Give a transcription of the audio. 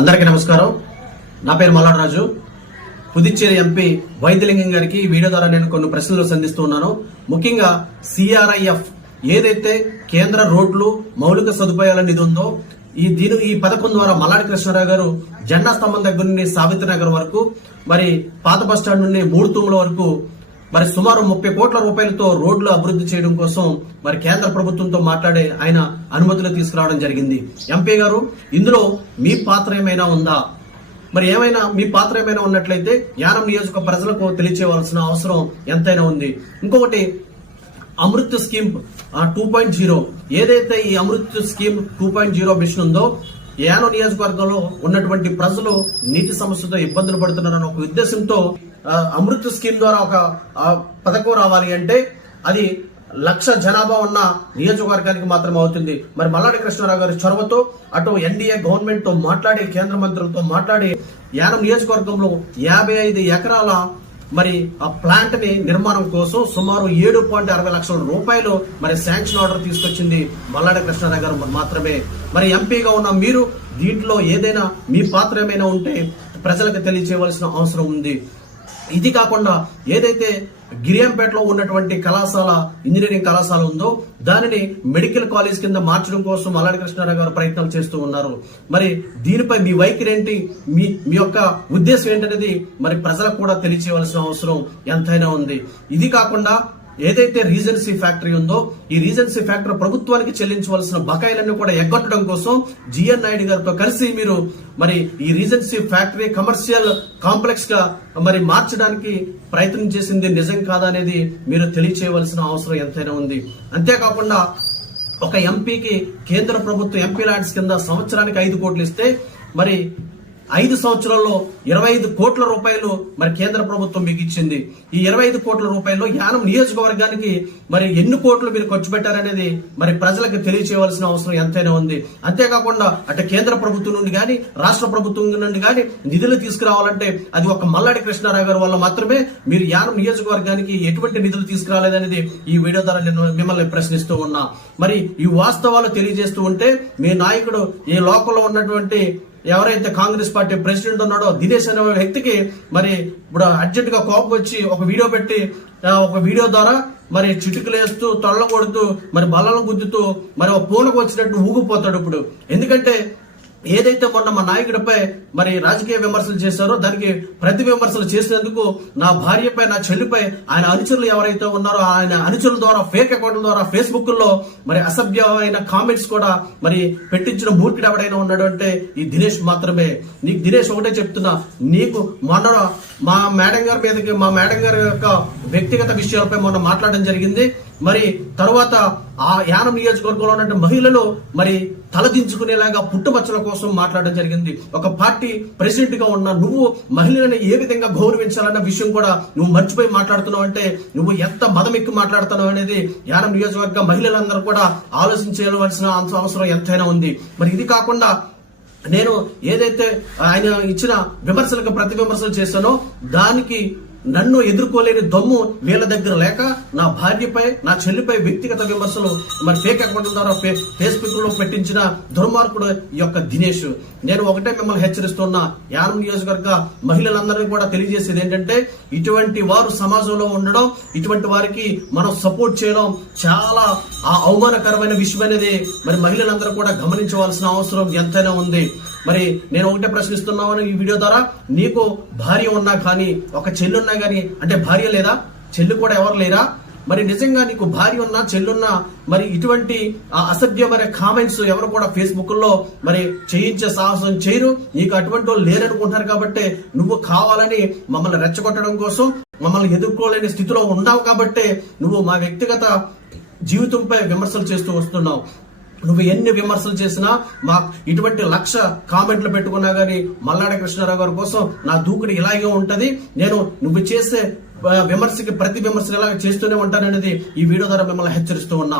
అందరికీ నమస్కారం. నా పేరు మల్లాడు రాజు. పుదుచ్చేరి ఎంపీ వైద్యలింగం గారికి ఈ వీడియో ద్వారా నేను కొన్ని ప్రశ్నలు సంధిస్తూ ఉన్నాను. ముఖ్యంగా సిఆర్ఐఎఫ్ ఏదైతే కేంద్ర రోడ్లు మౌలిక సదుపాయాల నిధి ఉందో ఈ పథకం ద్వారా మల్లాడి కృష్ణారావు గారు జెండా స్తంభం దగ్గర నుండి సావిత్రి నగర్ వరకు, మరి పాత బస్టాండ్ నుండి మూడు తూముల వరకు మరి సుమారు 30 కోట్ల రూపాయలతో రోడ్లు అభివృద్ధి చేయడం కోసం మరి కేంద్ర ప్రభుత్వంతో మాట్లాడే ఆయన అనుమతులు తీసుకురావడం జరిగింది. ఎంపీ గారు, ఇందులో మీ పాత్ర ఏమైనా ఉందా? మరి మీ పాత్ర ఏమైనా ఉన్నట్లయితే యానం నియోజక ప్రజలకు తెలియచేయవలసిన అవసరం ఎంతైనా ఉంది. ఇంకొకటి, అమృత్ స్కీమ్ 2.0 ఏదైతే ఈ అమృత్ స్కీమ్ 2.0 మిషన్ ఉందో, యానం నియోజకవర్గంలో ఉన్నటువంటి ప్రజలు నీటి సమస్యతో ఇబ్బందులు పడుతున్నారన్న ఒక ఉద్దేశంతో అమృత్ స్కీమ్ ద్వారా ఒక పథకం రావాలి అంటే అది 1,00,000 జనాభా ఉన్న నియోజకవర్గానికి మాత్రమే అవుతుంది. మరి మల్లాడి కృష్ణారావు గారి చొరవతో అటు ఎన్డీఏ గవర్నమెంట్ తో మాట్లాడి, కేంద్ర మంత్రులతో మాట్లాడి యానం నియోజకవర్గంలో 55 ఎకరాల మరి ఆ ప్లాంట్ ని నిర్మాణం కోసం సుమారు 7.60 లక్షల రూపాయలు మరి శాంక్షన్ ఆర్డర్ తీసుకొచ్చింది మల్లాడి కృష్ణారావు గారు మాత్రమే. మరి ఎంపీగా ఉన్న మీరు దీంట్లో ఏదైనా మీ పాత్ర ఏమైనా ఉంటే ప్రజలకు తెలియచేయవలసిన అవసరం ఉంది. ఇది కాకుండా ఏదైతే గిరియంపేటలో ఉన్నటువంటి ఇంజనీరింగ్ కళాశాల ఉందో దానిని మెడికల్ కాలేజ్ కింద మార్చడం కోసం మల్లాడి కృష్ణారావు గారు ప్రయత్నాలు చేస్తూ ఉన్నారు. మరి దీనిపై మీ వైఖరి ఏంటి, మీ యొక్క ఉద్దేశం ఏంటనేది మరి ప్రజలకు కూడా తెలియచేయవలసిన అవసరం ఎంతైనా ఉంది. ఇది కాకుండా ఏదైతే రీజెన్సీ ఫ్యాక్టరీ ఉందో ఈ రీజెన్సీ ఫ్యాక్టరీ ప్రభుత్వానికి చెల్లించవలసిన బకాయిలన్నీ కూడా ఎగ్గొట్టడం కోసం జిఎన్ నాయుడు గారితో కలిసి మీరు మరి ఈ రీజెన్సీ ఫ్యాక్టరీ కమర్షియల్ కాంప్లెక్స్ గా మరి మార్చడానికి ప్రయత్నం చేసింది నిజం కాదా అనేది మీరు తెలియచేయవలసిన అవసరం ఎంతైనా ఉంది. అంతేకాకుండా ఒక ఎంపీకి కేంద్ర ప్రభుత్వం ఎంపీ ల్యాండ్స్ కింద సంవత్సరానికి 5 కోట్లు ఇస్తే మరి 5 సంవత్సరాల్లో 25 కోట్ల రూపాయలు మరి కేంద్ర ప్రభుత్వం మీకు ఇచ్చింది. ఈ 25 కోట్ల రూపాయలు యానం నియోజకవర్గానికి మరి ఎన్ని కోట్లు మీరు ఖర్చు పెట్టారనేది మరి ప్రజలకు తెలియచేయవలసిన అవసరం ఎంతైనా ఉంది. అంతేకాకుండా అటు కేంద్ర ప్రభుత్వం నుండి గాని రాష్ట్ర ప్రభుత్వం నుండి గాని నిధులు తీసుకురావాలంటే అది ఒక మల్లాడి కృష్ణారావు గారి వల్ల మాత్రమే. మీరు యానం నియోజకవర్గానికి ఎటువంటి నిధులు తీసుకురాలేదనేది ఈ వీడియో ద్వారా నేను మిమ్మల్ని ప్రశ్నిస్తూ ఉన్నా. మరి ఈ వాస్తవాలు తెలియజేస్తూ ఉంటే మీ నాయకుడు ఈ లోకంలో ఉన్నటువంటి ఎవరైతే కాంగ్రెస్ పార్టీ ప్రెసిడెంట్ ఉన్నాడో దినేష్ అనే వ్యక్తికి మరి ఇప్పుడు అర్జెంట్ గా కోపం వచ్చి ఒక వీడియో ద్వారా మరి చిటుకులేస్తూ తొళ్ళ కొడుతూ మరి బల్లను గుద్దుతూ మరి ఒక పూలకు వచ్చినట్టు ఊగిపోతాడు ఇప్పుడు. ఎందుకంటే ఏదైతే మొన్న మా నాయకుడిపై మరి రాజకీయ విమర్శలు చేశారో దానికి ప్రతి విమర్శలు చేసినందుకు నా భార్యపై, నా చెల్లిపై ఆయన అనుచరులు ఎవరైతే ఉన్నారో ఆయన అనుచరుల ద్వారా ఫేక్ అకౌంట్ల ద్వారా ఫేస్బుక్ లో మరి అసభ్యమైన కామెంట్స్ కూడా మరి పెట్టించిన మూర్ఖుడు ఎవడైనా ఉన్నాడు అంటే ఈ దినేష్ మాత్రమే. నీకు దినేష్ ఒకటే చెప్తున్నా, నీకు మొన్న మా మేడం గారి యొక్క వ్యక్తిగత విషయాలపై మొన్న మాట్లాడడం జరిగింది. మరి తర్వాత ఆ యానం నియోజకవర్గంలో ఉన్న మహిళలు మరి తలదించుకునేలాగా పుట్టుమచ్చల కోసం మాట్లాడడం జరిగింది. ఒక పార్టీ ప్రెసిడెంట్ గా ఉన్న నువ్వు మహిళలను ఏ విధంగా గౌరవించాలన్న విషయం కూడా నువ్వు మర్చిపోయి మాట్లాడుతున్నావు అంటే నువ్వు ఎంత మదమెక్కి మాట్లాడుతున్నావు అనేది యానం నియోజకవర్గ మహిళలందరూ కూడా ఆలోచించవలసిన అవసరం ఎంతైనా ఉంది. మరి ఇది కాకుండా నేను ఏదైతే ఆయన ఇచ్చిన విమర్శలకు ప్రతి విమర్శలు చేశానో దానికి నన్ను ఎదుర్కోలేని దమ్ము వీళ్ళ దగ్గర లేక నా భార్యపై, నా చెల్లిపై వ్యక్తిగత విమర్శలు మరి ఫేక్ అకౌంట్ల ద్వారా ఫేస్బుక్ లో పెట్టించిన దుర్మార్గుడు ఈ యొక్క దినేష్. నేను ఒకటే మిమ్మల్ని హెచ్చరిస్తున్నా, యానం నియోజకవర్గ మహిళలందరినీ కూడా తెలియజేసేది ఏంటంటే ఇటువంటి వారు సమాజంలో ఉండడం, ఇటువంటి వారికి మనం సపోర్ట్ చేయడం చాలా అవమానకరమైన విషయం అనేది మరి మహిళలందరూ కూడా గమనించవలసిన అవసరం ఎంతైనా ఉంది. మరి నేను ఒకటే ప్రశ్నిస్తున్నాను ఈ వీడియో ద్వారా, నీకు భార్య ఉన్నా కానీ, ఒక చెల్లి ఉన్నా కానీ, అంటే భార్య లేదా, చెల్లి కూడా ఎవరు లేరా? మరి నిజంగా నీకు భార్య ఉన్నా, చెల్లున్నా మరి ఇటువంటి అసభ్యమైన కామెంట్స్ ఎవరు కూడా ఫేస్బుక్ లో మరి చేయించే సాహసం చేయరు. నీకు అటువంటి వాళ్ళు లేరనుకుంటున్నారు కాబట్టి నువ్వు కావాలని మమ్మల్ని రెచ్చగొట్టడం కోసం, మమ్మల్ని ఎదుర్కోలేని స్థితిలో ఉన్నావు కాబట్టి నువ్వు మా వ్యక్తిగత జీవితంపై విమర్శలు చేస్తూ వస్తున్నావు. నువ్వు ఎన్ని విమర్శలు చేసినా, మా ఇటువంటి 1,00,000 కామెంట్లు పెట్టుకున్నా గానీ మల్లాడి కృష్ణారావు గారి కోసం నా దూకుడు ఇలాగే ఉంటది. నువ్వు చేసే విమర్శకి ప్రతి విమర్శలు ఇలాగ చేస్తూనే ఉంటాననేది ఈ వీడియో ద్వారా మిమ్మల్ని హెచ్చరిస్తూ ఉన్నా.